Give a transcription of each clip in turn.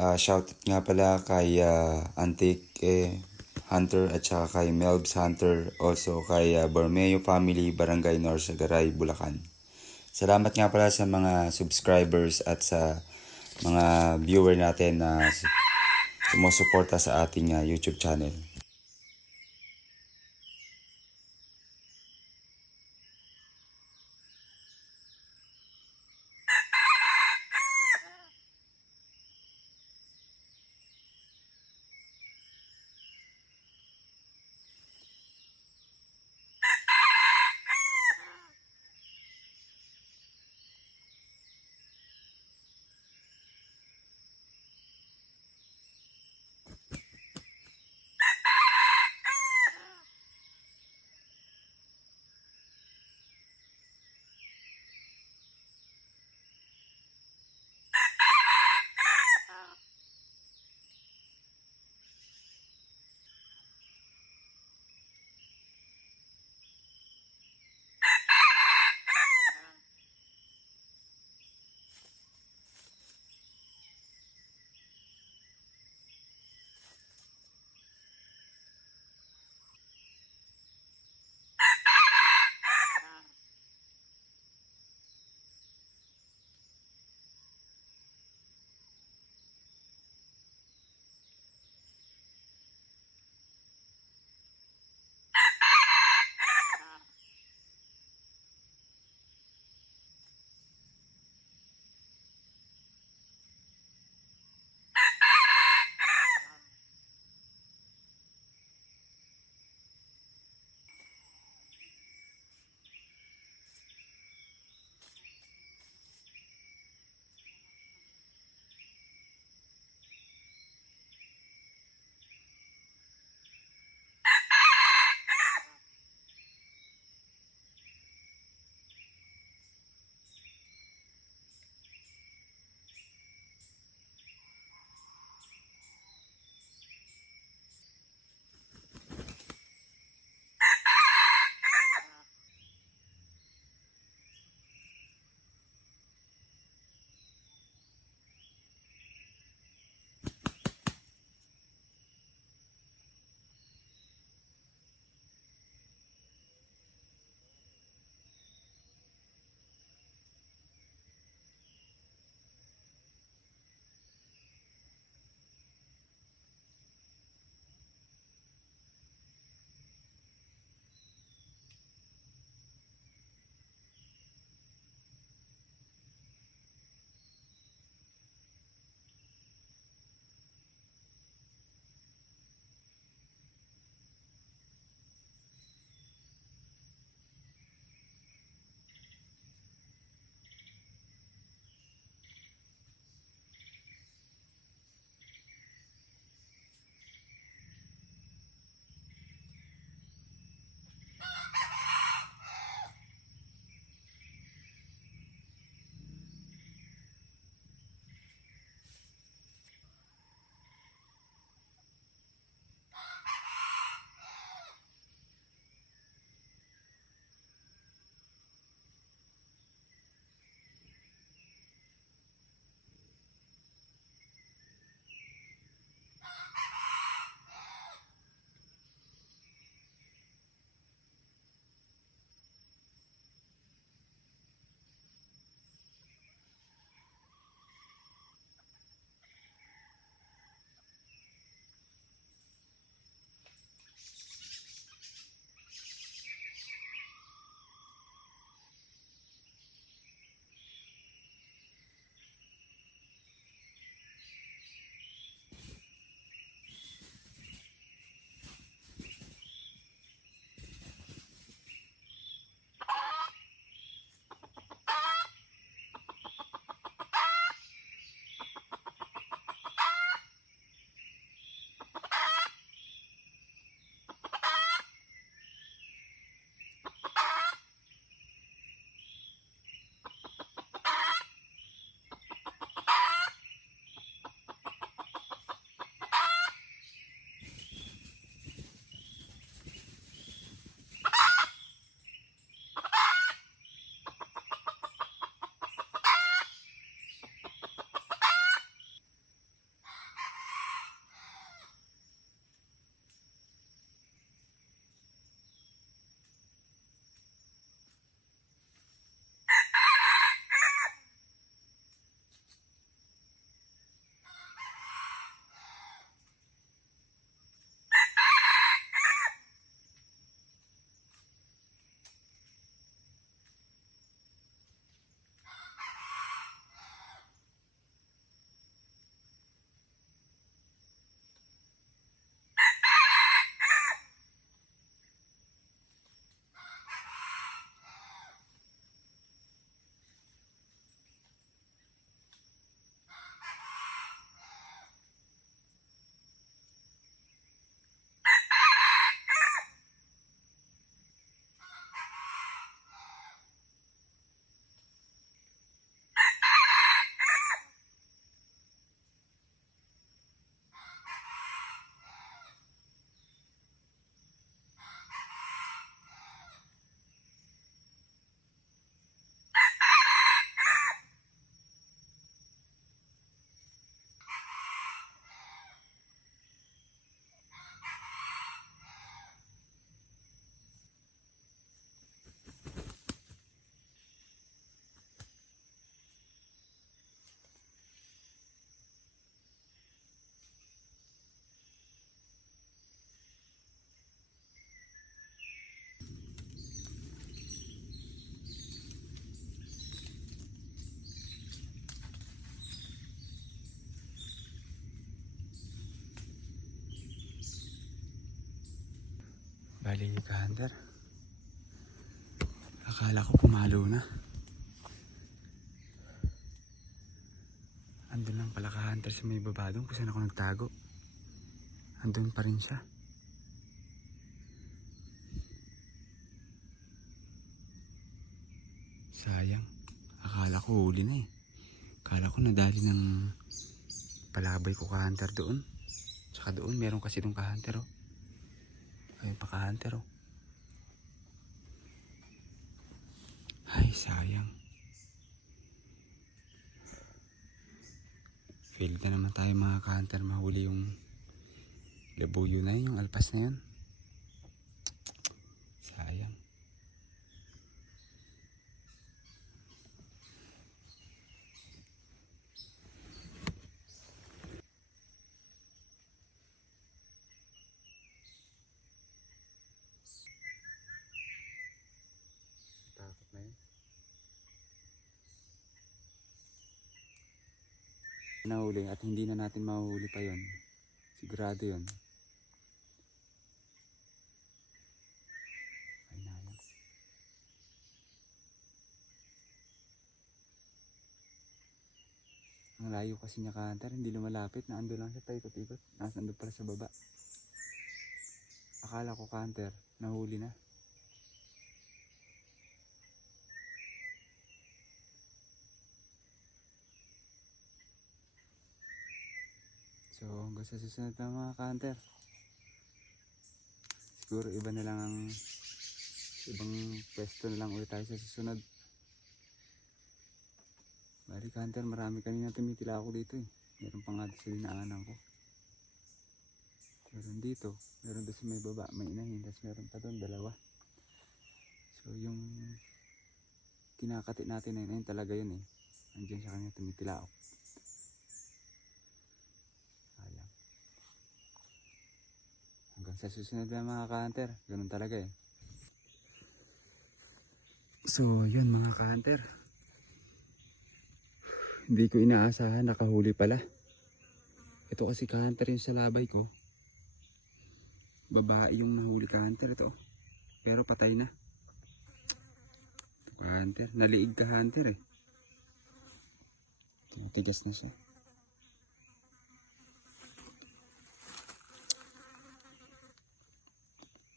Shoutout nga pala kay Antique Hunter at saka kay Melbs Hunter. Also kay Bormeo Family, Barangay Norsagaray, Bulacan. Salamat nga pala sa mga subscribers at sa mga viewer natin na sumusuporta sa ating YouTube channel. Bali ka-hunter, akala ko pumalo na. Andun lang pala ka-hunter sa may baba doon kung saan ako nagtago. Andun pa rin siya. Sayang, akala ko huli na eh. Akala ko nadali ng palabay ko ka-hunter doon. Tsaka doon meron kasi doon ka-hunter oh. Ayun pa ka-hunter oh. Ay sayang. Failed na naman tayo mga ka-hunter mahuli yung labuyo na yun, yung alpas na yun. Sayang. Takot na yun. Nahuli at hindi na natin mahuhuli pa yun. Sigurado yun. Ay naman. Ang layo kasi niya ka-hunter, hindi lumalapit. Naando lang siya, paikot-ikot. Nasaan pala sa baba. Akala ko ka-hunter, nahuli na. So hanggang sa susunod na mga ka-hunter. Siguro iba na lang ang ibang pwesto na lang ulit tayo sa susunod. Bali ka-hunter, marami kanina tumitila ako dito eh. Meron pa nga sa dinaanan ko. Meron dito, meron doon sa may baba, may inahin, tapos meron pa doon, dalawa. So yung kinakati natin na yun talaga yun eh. Andiyan sa kanya tumitila ako. Sayang. Hanggang sa susunod na mga ka-hunter, ganun talaga eh. So yun mga ka-hunter. Hindi ko inaasahan, nakahuli pala. Ito kasi ka-hunter yung sa labay ko. Babae yung nahuli ka-hunter ito. Pero patay na. Ito ka-hunter, naliig ka-hunter eh. Tigas na siya.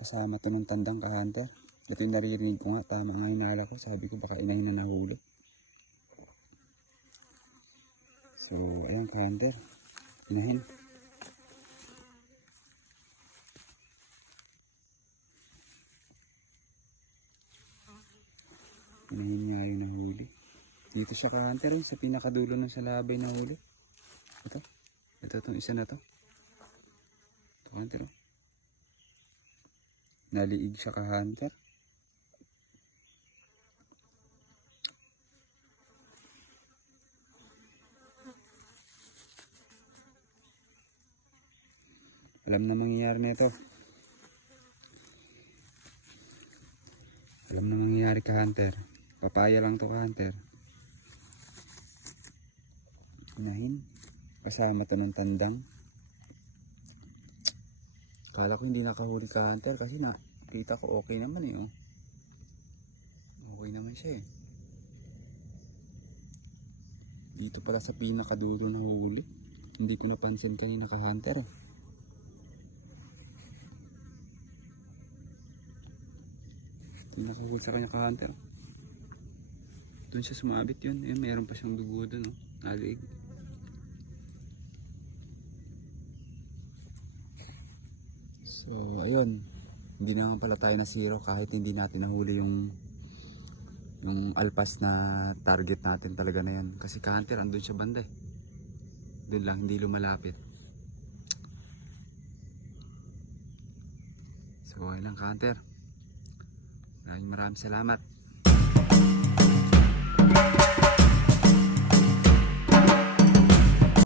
Kasama to ng tandang ka-hunter. Ito yung naririnig ko nga, tama nga hinala ko. Sabi ko baka inahin na nahuli. So ayun ka-hunter, inahin. Inahin niya yung nahuli. Dito siya ka-hunter sa pinakadulo ng salabay na huli. Ito itong isa na to. Ito ka-hunter oh. Naliig siya ka-hunter. Alam na mangyayari nito. Alam na mangyayari ka-hunter. Papaya lang to ka-hunter. Inahin. Kasama to ng tandang. Kala ko hindi nakahuli ka-hunter kasi nakita ko okay naman eh oh. Okay naman siya eh. Dito pala sa pinakadulo na huli. Hindi ko napansin kanina ka-hunter eh. Nakahuli sa kanya ka-hunter. Doon siya sumabit yun. Ayun, mayroon pa siyang dugo doon. Oh. Nalig. So, ayun. Hindi naman pala tayo na zero kahit hindi natin nahuli yung alpas na target natin talaga na yan. Kasi ka-hunter, andun siya banda eh. Doon lang, hindi lumalapit. So, ayun lang ka-hunter. Maraming salamat.